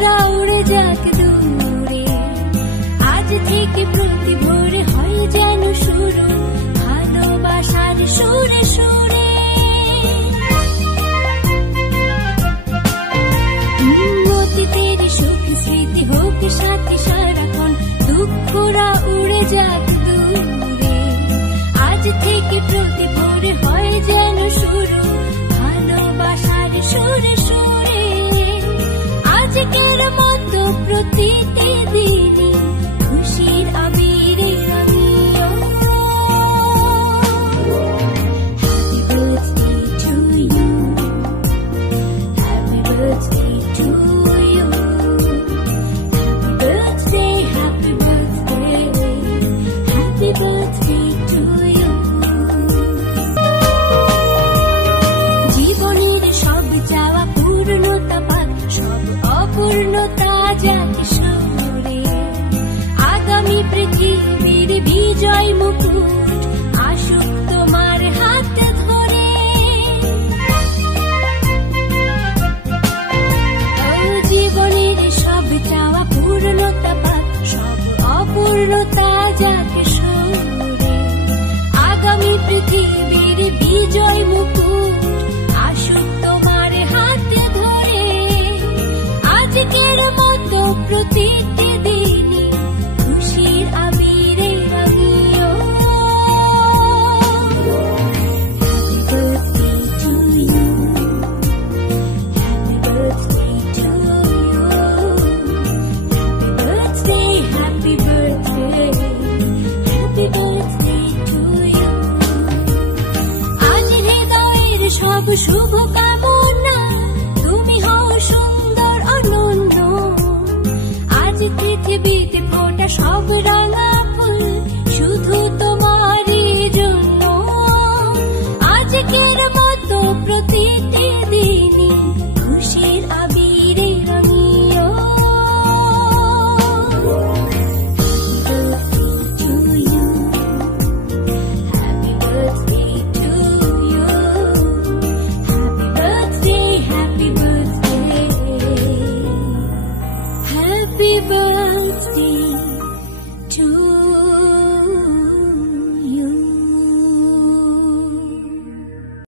দুঃখরা উড়ে যাক দূরে, আজ থেকে প্রতি ভোরে হয় যেন শুরু ভালোবাসার সুরে সুরে। অতীতের সুখ স্মৃতি হোক সাথে সারাক্ষণ, দুঃখরা উড়ে যাক দূরে, আজ থেকে প্রতি ভোরে হয় যেন শুরু ভালোবাসার সুরে সুরে। আজকের মতো প্রতিটি দিনে খুশির আবিরে রঙিও। Happy birthday to you, happy birthday to you, happy birthday to you। জীবনের সব চাওয়া পূর্ণতা পাক, সব অপূর্ণতা যাক সরে, আগামী পৃথিবীর বিজয় মুকুট আসুক তোমার হাত ধরে। জীবনের সব চাওয়া পূর্ণতা পাক, সব অপূর্ণতা যাক সরে, আগামী পৃথিবীর বিজয় মুকুট আসুক তোমার হাতে ধরে। আজকের মতো প্রতিটি দিনে খুশির আবিরে রঙিও। Happy birthday to you, happy birthday, happy birthday to you। আজ হৃদয়ের সব শুভ কামনা, তুমি হও সুন্দর অনন্য। আজ পৃথিবীতে ফোটা সব রাঙা ফুল শুধু তোমারই জন্য। আজকের মতো প্রতিটি